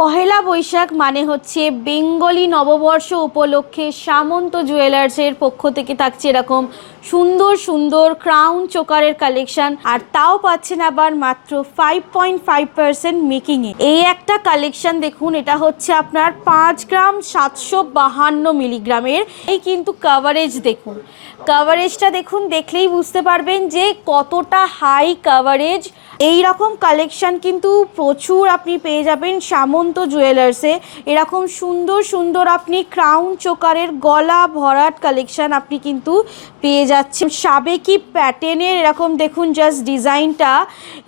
পহেলা বৈশাখ মানে হচ্ছে বেঙ্গলি নববর্ষ উপলক্ষে সামন্ত জুয়েলার্সের পক্ষ থেকে থাকছে এরকম সুন্দর সুন্দর ক্রাউন চোকারের কালেকশন, আর তাও পাচ্ছেন আবার মাত্র 5.5% মেকিংয়ে। এই একটা কালেকশন দেখুন, এটা হচ্ছে আপনার 5 গ্রাম 752 মিলিগ্রামের। এই কিন্তু কাভারেজ দেখুন, কাভারেজটা দেখুন, দেখলেই বুঝতে পারবেন যে কতটা হাই কাভারেজ। এই রকম কালেকশন কিন্তু প্রচুর আপনি পেয়ে যাবেন সামন্ত জুয়েলার্সে। এরকম সুন্দর সুন্দর আপনি ক্রাউন চোকারের গলা ভরাট কালেকশন আপনি কিন্তু পেয়ে যাচ্ছেন। সাবেকি প্যাটার্নের এরকম দেখুন জাস্ট ডিজাইনটা,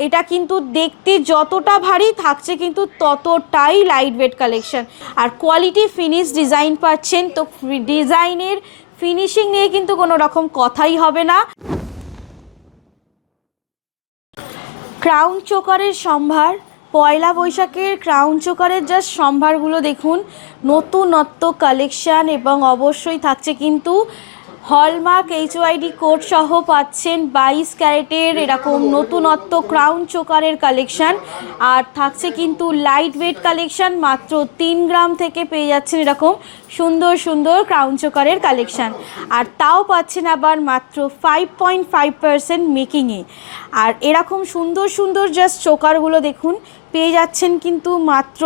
এটা কিন্তু দেখতে যতটা ভারী থাকছে কিন্তু ততটাই লাইট ওয়েট কালেকশন, আর কোয়ালিটি ফিনিশ ডিজাইন পাচ্ছেন। তো ডিজাইনের ফিনিশিং নিয়ে কিন্তু কোনো রকম কথাই হবে না। ক্রাউন চোকারের সম্ভার, পয়লা বৈশাখের ক্রাউন চোকারের জাস্ট সম্ভারগুলো দেখুন, নতুনত্ব কালেকশান, এবং অবশ্যই থাকছে কিন্তু হলমার্ক HYD কোড সহ পাচ্ছেন 22 ক্যারেটের এরকম নতুনত্ব ক্রাউন চোকারের কালেকশান, আর থাকছে কিন্তু লাইট ওয়েট কালেকশান। মাত্র 3 গ্রাম থেকে পেয়ে যাচ্ছেন এরকম সুন্দর সুন্দর ক্রাউন চোকারের কালেকশান, আর তাও পাচ্ছেন আবার মাত্র 5.5% মেকিংয়ে। আর এরকম সুন্দর সুন্দর জাস্ট চোকারগুলো দেখুন, পেয়ে যাচ্ছেন কিন্তু মাত্র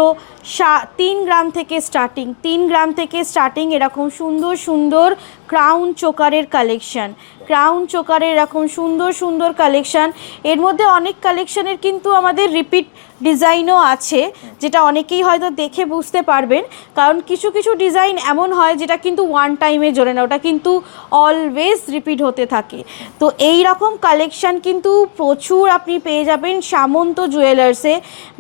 3 গ্রাম থেকে স্টার্টিং, 3 গ্রাম থেকে স্টার্টিং এরকম সুন্দর সুন্দর ক্রাউন চোকারের কালেকশান। ক্রাউন চোকারের এরকম সুন্দর সুন্দর কালেকশান, এর মধ্যে অনেক কালেকশানের কিন্তু আমাদের রিপিট ডিজাইনও আছে, যেটা অনেকেই হয়তো দেখে বুঝতে পারবেন, কারণ কিছু কিছু ডিজাইন এমন হয় যেটা কিন্তু ওয়ান টাইমে জ্বলে না, ওটা কিন্তু অলওয়েজ রিপিট হতে থাকে। তো এই রকম কালেকশান কিন্তু প্রচুর আপনি পেয়ে যাবেন সামন্ত জুয়েলার্সে।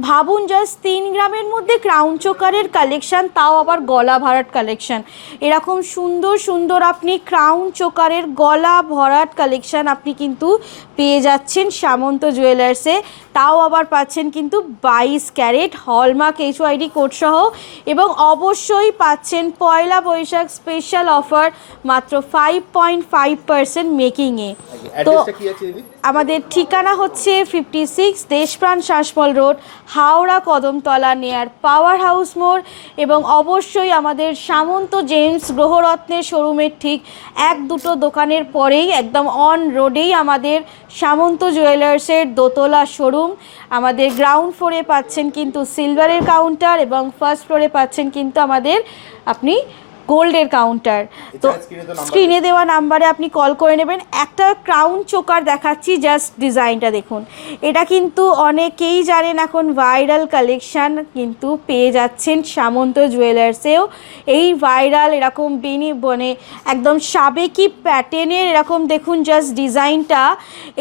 ভাবুন জাস্ট 3 গ্রামের মধ্যে ক্রাউন চোকারের কালেকশান, তাও আবার গলা ভরাট কালেকশান। এরকম সুন্দর সুন্দর আপনি ক্রাউন চোকারের গলা ভরাট কালেকশান আপনি কিন্তু পেয়ে যাচ্ছেন সামন্ত জুয়েলার্সে, তাও আবার পাচ্ছেন কিন্তু 22 ক্যারেট হলমার্ক HYD কোড সহ, এবং অবশ্যই পাচ্ছেন পয়লা বৈশাখ স্পেশাল অফার মাত্র 5.5% মেকিংয়ে। তো আমাদের ঠিকানা হচ্ছে 56 দেশপ্রাণ শাসমল রোড, হাওড়া কদমতলা, নেয়ার পাওয়ার হাউস মোড়, এবং অবশ্যই আমাদের সামন্ত জেমস গ্রহরত্নের শোরুমের ঠিক 1-2 দোকানের পরেই একদম অন রোডেই আমাদের সামন্ত জুয়েলার্সের দোতলা শোরুম। আমাদের গ্রাউন্ড ফ্লোরে পাচ্ছেন কিন্তু সিলভারের কাউন্টার, এবং ফার্স্ট ফ্লোরে পাচ্ছেন কিন্তু আমাদের আপনি গোল্ডের কাউন্টার। তো স্ক্রিনে দেওয়া নাম্বারে আপনি কল করে নেবেন। একটা ক্রাউন চোকার দেখাচ্ছি, জাস্ট ডিজাইনটা দেখুন, এটা কিন্তু অনেকেই জানেন এখন ভাইরাল কালেকশান কিন্তু পেয়ে যাচ্ছেন সামন্ত জুয়েলার্সেও। এই ভাইরাল এরকম মানে একদম সাবেকি প্যাটার্নের এরকম দেখুন জাস্ট ডিজাইনটা,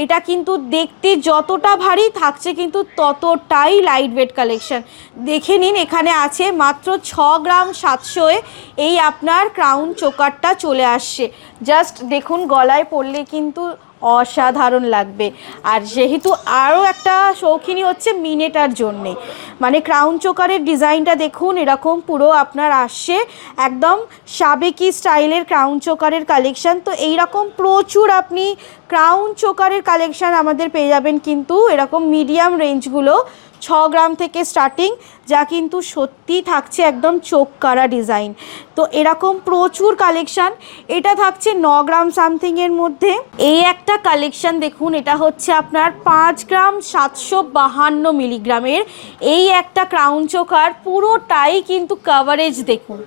এটা কিন্তু দেখতে যতটা ভারী থাকছে কিন্তু ততটাই লাইট ওয়েট কালেকশান। দেখে নিন, এখানে আছে মাত্র 6 গ্রাম 700 এই আপনার ক্রাউন চোকারটা চলে আসছে। জাস্ট দেখুন, গলায় পরলে কিন্তু অসাধারণ লাগবে। আর যেহেতু আরও একটা শৌখিনী হচ্ছে মিনেটার জন্যে, মানে ক্রাউন চোকারের ডিজাইনটা দেখুন, এরকম পুরো আপনার আসছে একদম সাবেকি স্টাইলের ক্রাউন চোকারের কালেকশান। তো এইরকম প্রচুর আপনি ক্রাউন চোকারের কালেকশান আমাদের পেয়ে যাবেন কিন্তু এরকম মিডিয়াম রেঞ্জগুলো 6 গ্রাম থেকে স্টার্টিং, যা কিন্তু সত্যি থাকছে একদম চোখ কারা ডিজাইন। তো এরকম প্রচুর কালেকশান, এটা থাকছে 9 গ্রাম সামথিংয়ের মধ্যে। এই একটা কালেকশান দেখুন, এটা হচ্ছে আপনার 5 গ্রাম 752 মিলিগ্রামের এই একটা ক্রাউন চোকার, পুরোটাই কিন্তু কাভারেজ দেখুন,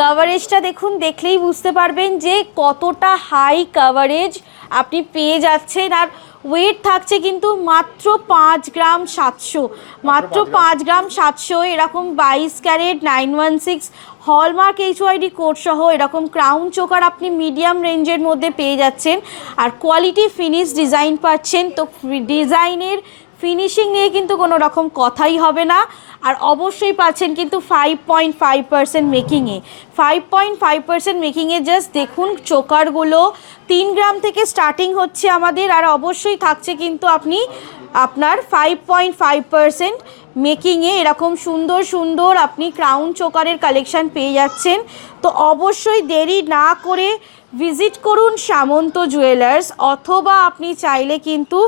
কাভারেজটা দেখুন, দেখলেই বুঝতে পারবেন যে কতটা হাই কাভারেজ আপনি পেয়ে যাচ্ছেন। আর ওয়েট থাকছে কিন্তু মাত্র 5 গ্রাম 700, মাত্র 5 গ্রাম 700 এরকম 22 ক্যারেট 916 হলমার্ক HYD কোড সহ এরকম ক্রাউন চোকার আপনি মিডিয়াম রেঞ্জের মধ্যে পেয়ে যাচ্ছেন, আর কোয়ালিটি ফিনিশ ডিজাইন পাচ্ছেন। তো ডিজাইনের ফিনিশিং নিয়ে কিন্তু কোনো রকম কথাই হবে না, আর অবশ্যই পাচ্ছেন কিন্তু 5.5% মেকিংয়ে। 5.5% মেকিংয়ে জাস্ট দেখুন চোকারগুলো 3 গ্রাম থেকে স্টার্টিং হচ্ছে আমাদের, আর অবশ্যই থাকছে কিন্তু আপনার 5.5% মেকিংয়ে এরকম সুন্দর সুন্দর আপনি ক্রাউন চোকারের কালেকশান পেয়ে যাচ্ছেন। তো অবশ্যই দেরি না করে ভিজিট করুন সামন্ত জুয়েলার্স, অথবা আপনি চাইলে কিন্তু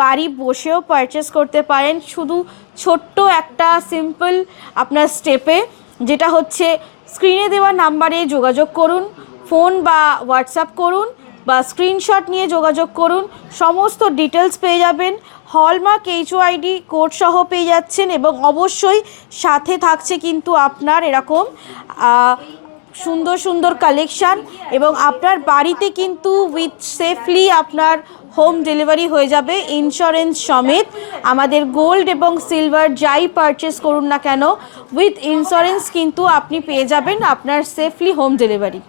বাড়ি বসেও পারচেস করতে পারেন শুধু ছোট্ট একটা সিম্পল আপনার স্টেপে, যেটা হচ্ছে স্ক্রিনে দেওয়া নাম্বারে যোগাযোগ করুন, ফোন বা হোয়াটসঅ্যাপ করুন বা স্ক্রিনশট নিয়ে যোগাযোগ করুন, সমস্ত ডিটেলস পেয়ে যাবেন। হলমার্ক এইচওআইডি কোড সহ পেয়ে যাচ্ছেন এবং অবশ্যই সাথে থাকছে কিন্তু আপনার এরকম সুন্দর সুন্দর কালেকশান, এবং আপনার বাড়িতে কিন্তু উইথ সেফলি আপনার হোম ডেলিভারি হয়ে যাবে ইন্স্যুরেন্স সমেত। আমাদের গোল্ড এবং সিলভার যাই পারচেস করুন না কেন, উইথ ইন্স্যুরেন্স কিন্তু আপনি পেয়ে যাবেন আপনার সেফলি হোম ডেলিভারি।